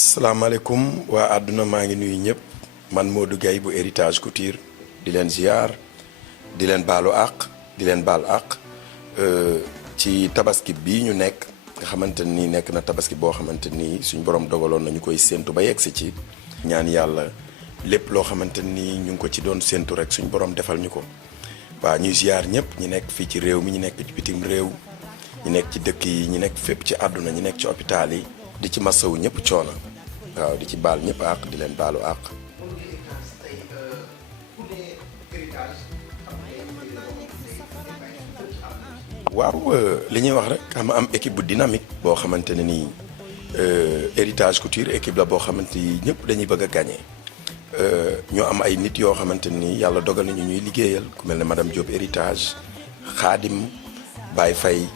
salaamaaleykum waa àdduna maa ngi nuyu ñëpp man Modou Gueye bu héritage couture di leen ziar di leen baalu àq di leen baal àq ci tabaski bii ñu nekk nga xamante ni nekk na tabaski boo xamante ni suñ borom dogaloon nañu koy séentu ba yegsi ci ñaan yàlla lépp loo xamante ni ñu ngi ko ci doon séentu rek suñ borom defal ñu ko waa ñuy ziar ñëpp ñi nekk fii ci réew mi ñu nekk ci bitim réew ñi nekk ci dëkk yi ñi nekk fépp ci àdduna ñi nekk ci hôpital yi di ci masawu ñëpp coono waaw di ci baal ñëpp àq di leen baalu àq. waaw li ñuy wax rek xam am équipe bu dynamique boo xamante ne nii héritage couture équipe la boo xamante ni ñëpp dañuy bëgg a gagné ñu am ay nit yoo xamante ni yàlla dogal nañu ñuy liggéeyal ku mel ne madame Diop héritage Khadim Baye Faye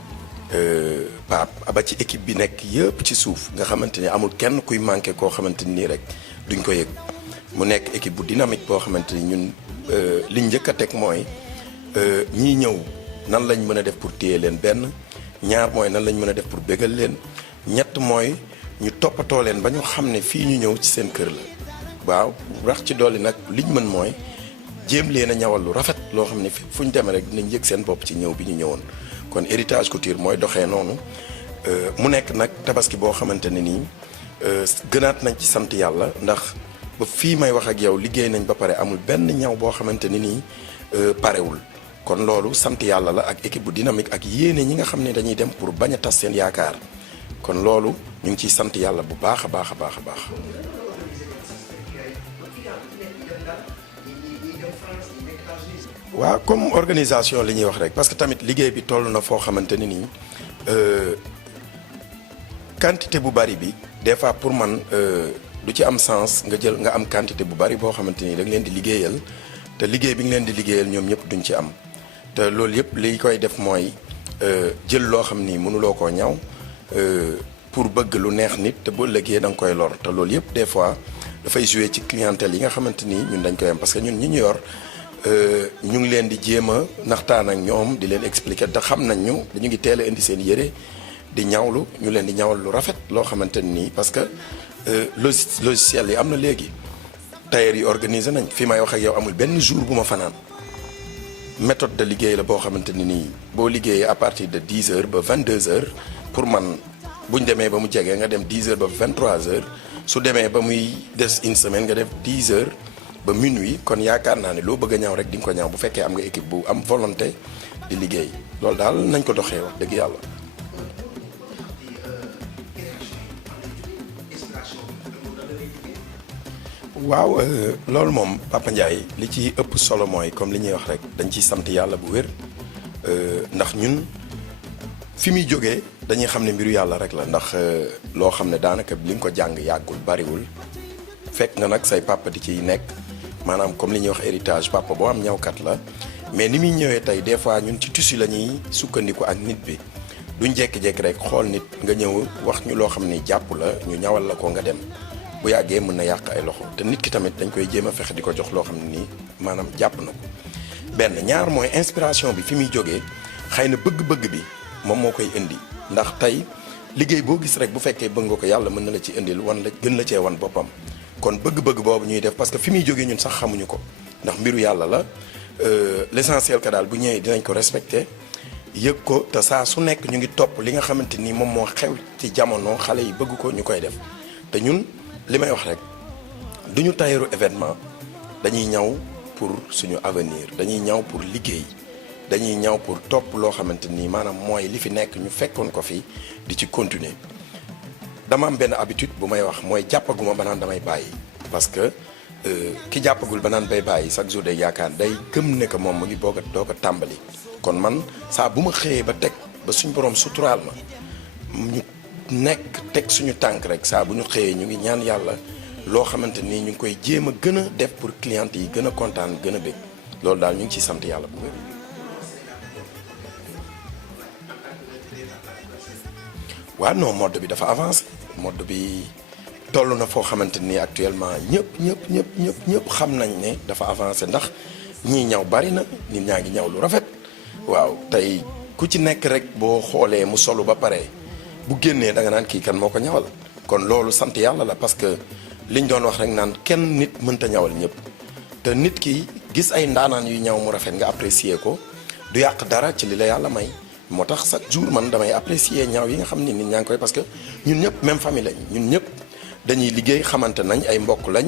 Pape ba ci équipe bi nekk yëpp ci suuf nga xamante ni amul kenn kuy manqué koo xamante nii rek duñ ko yëg mu nekk équipe bu dynamique boo xamante ni ñun liñ njëkk a teg mooy ñii ñëw nan lañ mën a def pour téye leen benn ñaar mooy nan lañ mën a def pour bégal leen ñett mooy ñu toppatoo leen ba ñu xam ne fii ñu ñëw ci seen kër la waaw rax ci dolli nag liñ mën mooy jéem leen a ñawal lu rafet loo xam ne fu ñu demee rek dinañ yëg seen bopp ci ñëw bi ñu ñëwoon kon héritage couture mooy doxee noonu mu nekk nag tabaski boo xamante ne nii gënaat nañ ci sant yàlla ndax ba fii may wax ak yow liggéey nañ ba pare amul benn ñaw boo xamante ne nii parewul kon loolu sant yàlla la ak équipe bu dynamique ak yéene ñi nga xam ne dañuy dem pour bañ a tas seen yaakaar kon loolu ñu ngi ciy sant yàlla bu baax a baax a baax a baax. waaw comme organisation li ñuy wax rek parce que tamit liggéey bi toll na foo xamante ne nii quantité bu bari bi des fois pour man du ci am sens nga am quantité bu bari boo xamante ni da nga leen di liggéeyal te liggéey bi nga leen di liggéeyal ñoom ñëpp duñ ci am te loolu yëpp li koy def mooy jël loo xam ni mënuloo koo ñaw pour bëgg lu neex nit te bu ëllëgee da nga koy lor te loolu yëpp des fois dafay jouer ci clientèle yi nga xamante ni ñun dañ koy am parce que ñun ñi ñu yor. ñu ngi leen di jéem a naxtaan ak ñoom di leen expliquer te xam nañ ñu dañu ngi teel a indi seen yére di ñawlu ñu leen di ñawal lu rafet loo xamante nii parce que logiciel yi am na léegi tailleur yi organisé nañ fi may wax ak yow amul benn jour bu ma fanaan méthode de liggéey la boo xamante ni nii boo liggéeyee à partir de 10 heures ba 22 heures pour man buñ demee ba mu jegee nga dem 10 heures ba 23 heures su demee ba muy des une semaine nga def 10 heures ba minuit kon yaakaar naa ne loo bëgg a ñaaw rek di nga ko ñaaw bu fekkee am nga équipe bu am volonté di liggéey loolu daal nañ ko doxee wax dëgg yàlla. waaw loolu moom Papa Ndiaye li ci ëpp solo mooy comme li ñuy wax rek dañ ciy sant yàlla bu wér ndax ñun fi muy jógee dañuy xam ne mbiru yàlla rek la ndax loo xam ne daanaka li nga ko jàng yàggul bariwul fekk nga nag say papa di ciy nekk. maanaam comme li ñuy wax héritage papa boo am ñawkat la mais ni muy ñëwee tey des fois ñun ci tissu la ñuy sukkandiku ak nit bi duñ jékki-jékki rek xool nit nga ñëw wax ñu loo xam ni jàpp la ñu ñawal la ko nga dem bu yàggee mën na yàq ay loxo te nit ki tamit dañ koy jéem a fexe di ko jox loo xam ne nii maanaam jàpp na ko benn ñaar mooy inspiration bi fi muy jógee xëy na bëgg-bëgg bi moom moo koy indi ndax tey liggéey boo gis rek bu fekkee bëgg nga ko yàlla mën na la ci indil wan la gën la cee wan boppam kon bëgg-bëgg boobu ñuy def parce que fi muy jógee ñun sax xamuñu ko ndax mbiru yàlla la l'essentiel que daal bu ñëwee dinañ ko respecté yëg ko te saa su nekk ñu ngi topp li nga xamante ni moom moo xew ci jamono xale yi bëgg ko ñu koy def te ñun li may wax rek duñu tayeeru événement dañuy ñaw pour suñu avenir dañuy ñaw pour liggéey dañuy ñaw pour topp loo xamante ni maanaam mooy li fi nekk ñu fekkoon ko fi di ci continuer dama am benn habitude bu may wax mooy jàppaguma ba naan damay bàyyi parce que ki jàppagul ba naan bay bàyyi chaque jour day yaakaar day gëm ne que moom mu ngi doog a tàmbali kon man saa bu ma xëyee ba teg ba suñu borom suturaal ma ñu nekk teg suñu tànk rek saa bu ñu xëyee ñu ngi ñaan yàlla loo xamante ni ñu ngi koy jéem a gën a def pour cliente yi gën a kontaan gën a bég loolu daal ñu ngi ciy sant yàlla bu wér. waaw non mode bi dafa avancé mode bi toll na foo xamante ni actuellement ñëpp xam nañ ne dafa avancé ndax ñii ñaw bari na nit ñaa ngi ñaw lu rafet waaw tey ku ci nekk rek boo xoolee mu solu ba pare bu génnee da nga naan kii kan moo ko ñawal kon loolu sant yàlla la parce que liñ doon wax rek naan kenn nit mënta ñawal ñëpp te nit ki gis ay ndaanaan yu ñaw mu rafet nga apprécier ko du yàq dara ci li la yàlla may moo tax chaque jour man damay apprécier ñaw yi nga xam ni nit ñaa ngi koy parce que ñun ñëpp même famille lañ ñun ñëpp dañuy liggéey xamante nañ ay mbokk lañ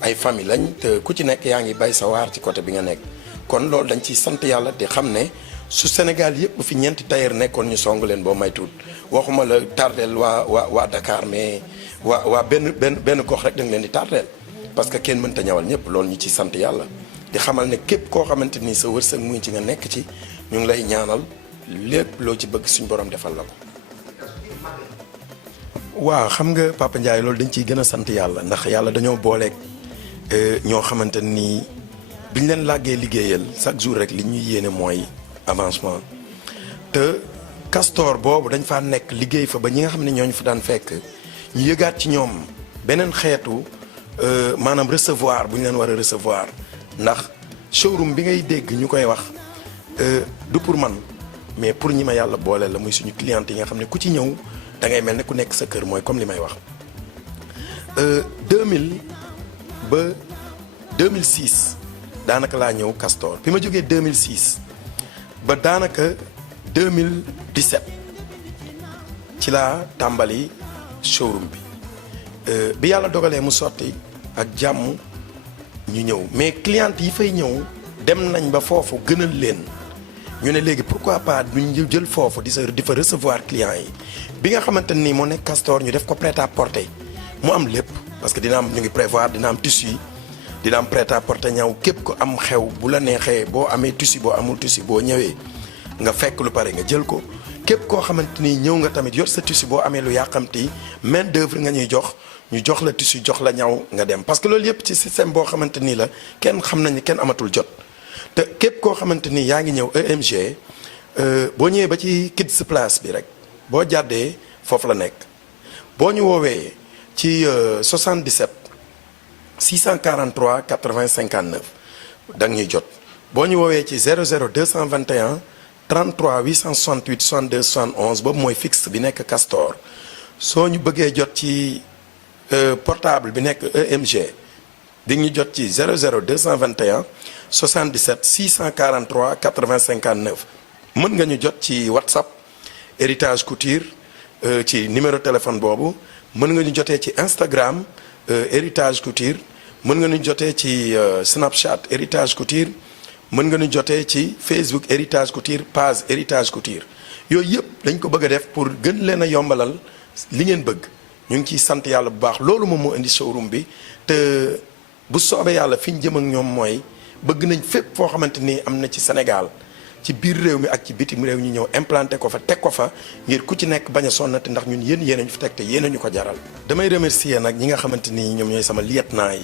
ay famille lañ te ku ci nekk yaa ngi bay sa waar ci côté bi nga nekk kon loolu dañ ciy sant yàlla di xam ne su Sénégal yëpp fi ñeenti tailleur nekkoon ñu song leen boo may tuut waxuma la tardeel waa Dakar mais waa benn gox rek da nga leen di tardeel parce que kenn mënta ñawal ñëpp loolu ñu ci sant yàlla di xamal ne képp koo xamante ni sa wërsëg mu ngi ci nga nekk ci ñu ngi lay ñaanal lépp loo ci bëgg suñu borom defal la ko. waaw xam nga Papa Ndiaye loolu dañ ciy gën a sant yàlla ndax yàlla dañoo booleeg ñoo xamante ni biñ leen làggee liggéeyal chaque jour rek li ñuy yéene mooy avancement te Castor boobu dañ faa nekk liggéey fa ba ñi nga xam ne ñooñu fa daan fekk ñu yëgaat ci ñoom beneen xeetu maanaam recevoir bu ñu leen war a recevoir ndax showroom bi ngay dégg ñu koy wax du pour man mais pour ñi ma yàlla boole la muy suñu client yi nga xam ne ku ci ñëw da ngay mel ne ku nekk sa kër mooy comme li may wax 2000 ba 2006 daanaka laa ñëw Castor bi ma jógee 2006 ba daanaka 2017 ci laa tàmbali showroom bi yàlla dogalee mu sotti ak jàmm ñu ñëw mais client yi fay ñëw dem nañ ba foofu gënal leen ñu ne léegi pourquoi pas duñ jël foofu di fa recevoir clients yi bi nga xamante ni moo nekk Castor ñu def ko prêt à porter mu am lépp parce que dina am ñu ngi prévoir dina am tissu yi dina am prêt à porter ñaw képp ko am xew bu la neexee boo amee tissu boo amul tissu boo ñëwee nga fekk lu pare nga jël ko képp koo xamante ni ñëw nga tamit yor sa tissu boo amee lu yàqamti main d'œuvre nga ñuy jox ñu jox la tissu jox la ñaw nga dem parce que loolu yëpp ci système boo xamante ni la kenn xam nañ kenn amatul jot te képp koo xamante ni yaa ngi ñëw EMG boo ñëwee ba ci Kids Place bi rek boo jàddee foofu la nekk boo ñu woowee ci 77 643 80 59 da nga ñuy jot boo ñu woowee ci 00 221 33 868 62 71 boobu mooy fixe bi nekk Castor soo ñu bëggee jot ci portable bi nekk EMG di ñu jot ci 00 221 77 643 80 59 mën nga ñu jot ci WhatsApp Héritage Couture ci numéro téléphone boobu mën nga ñu jotee ci Instagram Héritage Couture mën nga ñu jotee ci Snapchat Héritage Couture mën nga ñu jotee ci Facebook Héritage Couture page Héritage Couture yooyu yëpp dañ ko bëgg a def pour gën leen a yombalal li ngeen bëgg ñu ngi ciy sant yàlla bu baax loolu moom moo indi showroom bi te bu soobee yàlla fi ñu jëm ak ñoom mooy bëgg nañ fépp foo xamante ni am na ci Sénégal ci biir réew mi ak ci bitim réew ñu ñëw implanté ko fa teg ko fa ngir ku ci nekk bañ a sonnati ndax ñun yéen ñu fi teg te yéen ñu ko jaral. damay remercier nag ñi nga xamante ni ñoom ñooy sama lieutenant yi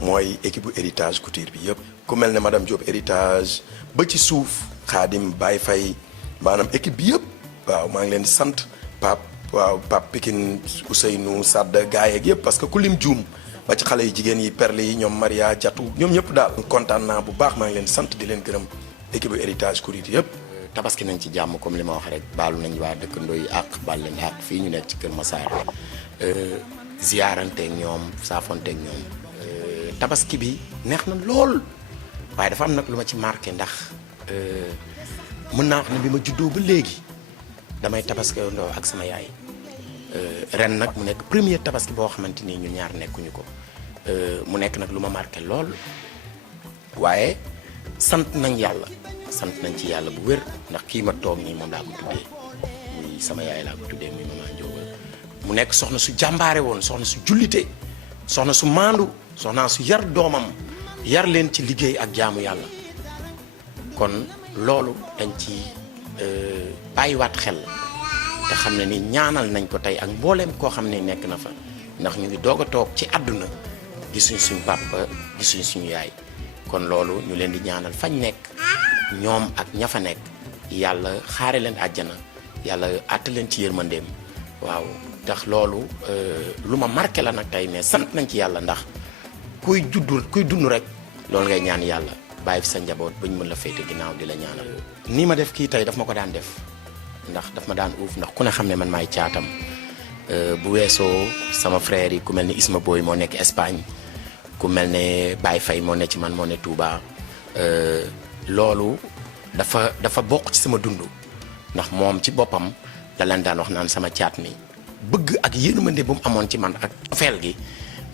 mooy équipe bu Héritage Couture bi yëpp. ku mel ne madame Diop Héritage ba ci suuf Khadim Baye Faye maanaam équipe bi yëpp waaw maa ngi leen di sant Pape waaw Pape Pikine Ousseynou Sadda gaay yeeg yëpp parce que ku lim juum ba ci xale yi jigéen yi perle yi ñoom Maria Diatou ñoom ñëpp daal. kontaan naa bu baax maa ngi leen di sant di leen gërëm. équipe bu Héritage Couture yëpp. tabaski nañ ci jàmm comme li ma wax rek baalu nañ waa dëkkandoo yi àq baal leen àq fii ñu nekk ci Kër Massar ziyaaranteeg ñoom saafonteeg ñoom tabaski bi neex na lool waaye dafa am nag lu ma ci marqué ndax mën naa wax ne bi ma juddoo ba léegi damay tabaski ndoo ak sama yaay ren nag mu nekk premier tabaski boo xamante ni ñu ñaar nekkuñu ko mu nekk nag lu ma marqué lool waaye sant nañ yàlla sant nañ ci yàlla bu wér ndax kii ma toog nii moom laa ko tuddee muy sama yaay laa ko tuddee muy maman Ndiobal mu nekk soxna su jàmbaare woon soxna su jullite soxna su maandu soxna su yar doomam yar leen ci liggéey ak jaamu yàlla kon loolu dañ ci bàyyiwaat xel te xam ne ni ñaanal nañ ko tey ak mbooleem koo xam ne nekk na fa ndax ñu ngi doog a toog ci àdduna gisuñ suñu papa gisuñ suñu yaay kon loolu ñu leen di ñaanal fañ nekk ñoom ak ña fa nekk yàlla xaare leen àjjana yàlla àtte leen ci yërmandeem waaw ndax loolu lu ma marqué la nag tey mais sant nañ ci yàlla ndax kuy dund rek loolu ngay ñaan yàlla bàyyi fi sa njaboot ba ñu mën la féete ginnaaw di la ñaanal. nii ma def kii tey daf ma ko daan def ndax daf ma daan uuf ndax ku ne xam ne man maay caatam bu weesoo sama frère yi ku mel ni Isma Boy moo nekk Espagne ku mel ne Baye Faye moo ne ci man moo ne Touba loolu dafa bokk ci sama dund ndax moom ci boppam da leen daan wax naan sama caat mi bëgg ak yërmande bu mu amoon ci man ak feel gi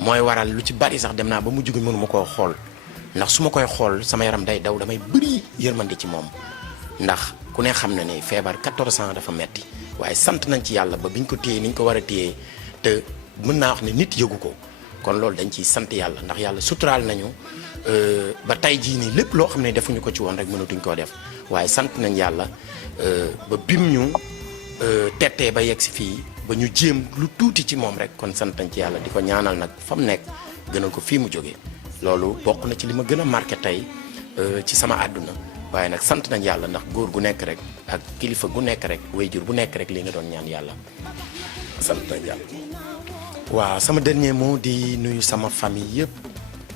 mooy waral lu ci bari sax dem naa ba mu jugi mënu ma koo xool ndax su ma koy xool sama yaram day daw damay bëri yërmande ci moom ndax ku ne xam na ne feebar 14 ans dafa metti waaye sant nañ ci yàlla ba biñ ko téye ni ñu ko war a téye te mën naa wax ne nit yëgu ko kon loolu dañ ciy sant yàlla ndax yàlla suturaal nañu ba tey jii nii lépp loo xam ne defuñu ko ci woon rek mënatuñ koo def waaye sant nañ yàlla ba bim ñu tettee ba yegg si fii ba ñu jéem lu tuuti ci moom rek kon sant nañ ci yàlla di ko ñaanal nag fa mu nekk gënal ko fii mu jógee loolu bokk na ci li ma gën a marqué tey ci sama àdduna waaye nag sant nañ yàlla ndax góor gu nekk rek ak kilifa gu nekk rek wayjur bu nekk rek li nga doon ñaan yàlla sant nañ yàlla. waaw sama dernier mot di nuyu sama famille yëpp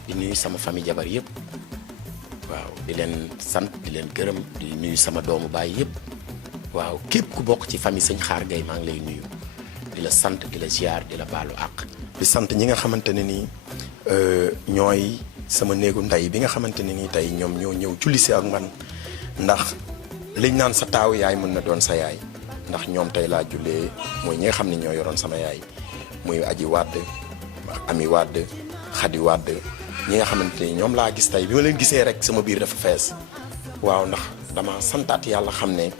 di nuyu sama famille jabar yëpp waaw di leen sant di leen gërëm di nuyu sama doomu baay yëpp waaw képp ku bokk ci famille sëñ Xaar Gay maa ngi lay nuyu di la sant di la ziar di la baalu àq. di sant ñi nga xamante ne nii ñooy sama néegu ndey bi nga xamante ne nii tey ñoom ñoo ñëw julli si ak man ndax liñ naan sa taaw yaay mën na doon sa yaay ndax ñoom tey laa jullee mooy ñi nga xam ne ñoo yoroon sama yaay muy aji wàdd ami wàdd xadi wàdd ñi nga xamante ni ñoom laa gis tey bi ma leen gisee rek sama biir dafa fees waaw ndax dama santaat yàlla xam ne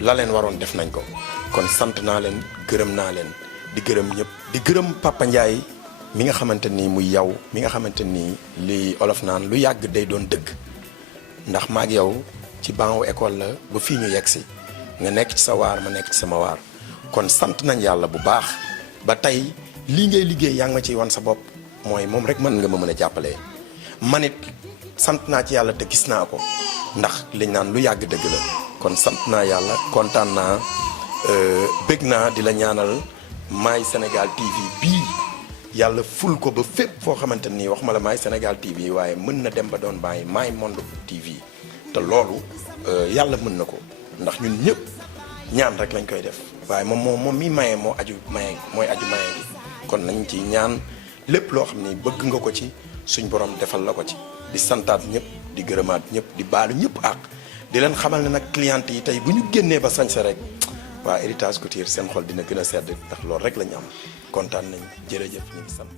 la leen waroon def nañ ko kon sant naa leen gërëm naa leen di gërëm ñëpp di gërëm Papa Ndiaye mi nga xamante ni muy yow mi nga xamante ni li olof naan lu yàgg day doon dëgg ndax maag yow ci banc école la ba fii ñu yegg si nga nekk ci sa waar ma nekk ci sama waar kon sant nañ yàlla bu baax ba tey lii ngay liggéey yaa ngi ma ciy wan sa bopp mooy moom rek mën nga ma mën a jàppalee man it sant naa ci yàlla te gis naa ko ndax liñ naan lu yàgg dëgg la kon sant naa yàlla kontaan naa bëgg naa di la ñaanal My Sénégal TV bii yàlla ful ko ba fépp foo xamante nii waxuma la My Sénégal TV waaye mën na dem ba doon bàyyi My Monde TV te loolu yàlla mën na ko ndax ñun ñëpp ñaan rek lañ koy def waaye moom mi maye moo aju maye mooy aju maye gi kon nañ ci ñaan lépp loo xam ni bëgg nga ko ci suñ borom defal la ko ci di santaat ñëpp di gërëmaat ñëpp di baalu ñëpp ak di leen xamal ne nag client yi tey bu ñu génnee ba sañse rek waa Héritage Couture seen xol dina gën a sedd ndax loolu rek lañu am kontaan nañ jërëjëf ñu ngi sant